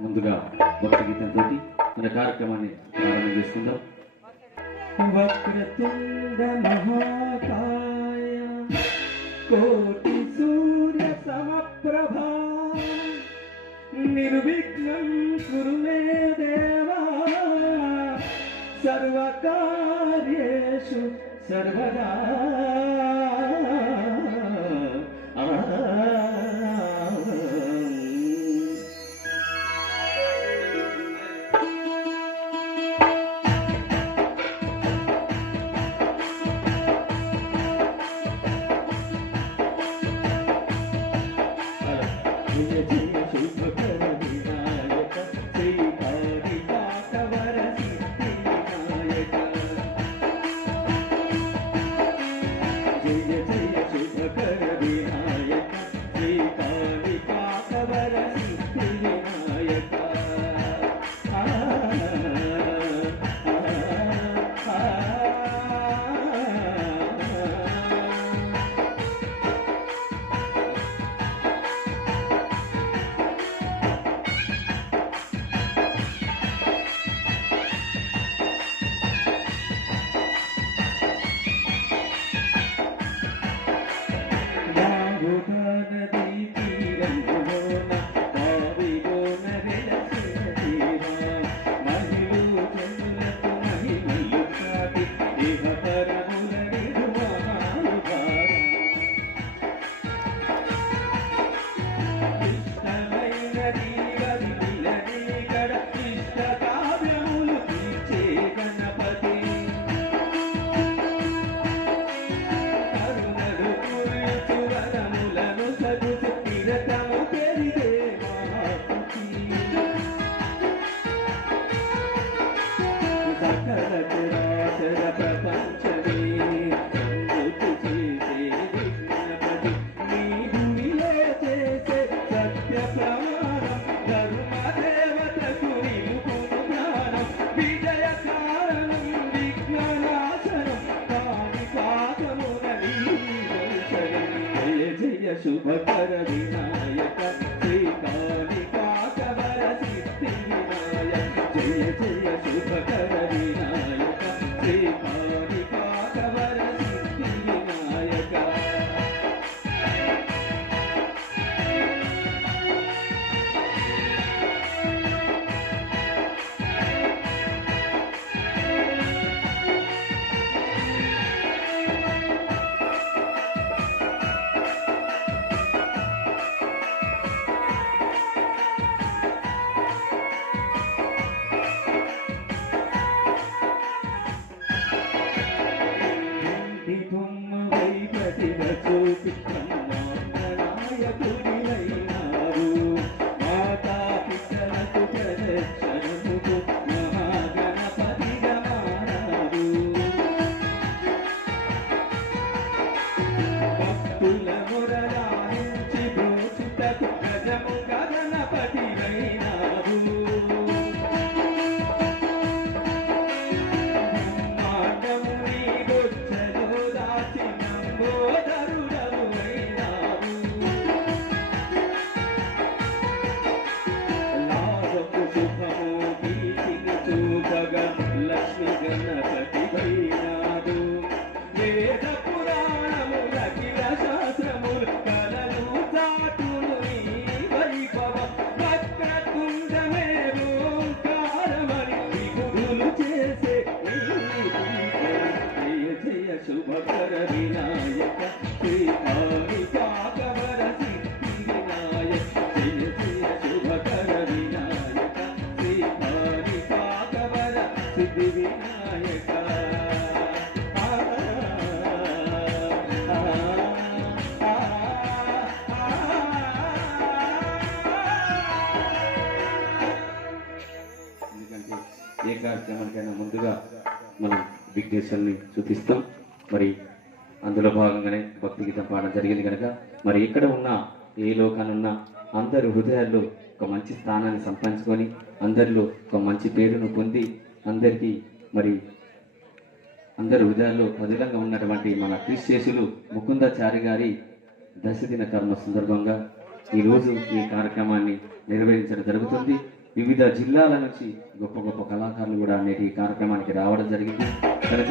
ముందుగా భక్తి గీతంతో మన కార్యక్రమాన్ని ప్రారంభం చేసుకుందాం. వక్రతుండ మహాకాయ కోటి సూర్య సమప్రభా నిర్విఘ్నం కురు మే దేవా సర్వకార్యేషు సర్వదా. Yeah. సకల చరాచర ప్రపంచమే మృతి చేసే విఘ్నపతి నీ భూమిలో చేసే సత్య ప్రమాణం ధర్మదేవతకు నిలుపును జ్ఞానం విజయ కారణం పాదమున జయ జయ శుభకర వినాయక శ్రీ కాళికాకవర సిద్ధి వినాయక జయ జయ శుభకర ఏ కార్యక్రమానికైనా ముందుగా మనం విఘ్నేశ్వరుని చూపిస్తాం మరి అందులో భాగంగానే భక్తి గీతం పాడడం జరిగింది కనుక మరి ఇక్కడ ఉన్న ఏ లోకానున్నా అందరి హృదయాల్లో ఒక మంచి స్థానాన్ని సంపాదించుకొని అందరిలో ఒక మంచి పేరును పొంది అందరికీ మరి అందరి హృదయాల్లో పదిలంగా ఉన్నటువంటి మన క్రిస్టేసులు ముకుందాచారి గారి దశదిన కర్మ సందర్భంగా ఈరోజు ఈ కార్యక్రమాన్ని నిర్వహించడం జరుగుతుంది. వివిధ జిల్లాల నుంచి గొప్ప గొప్ప కళాకారులు కూడా నేటి ఈ కార్యక్రమానికి రావడం జరిగింది. కనుక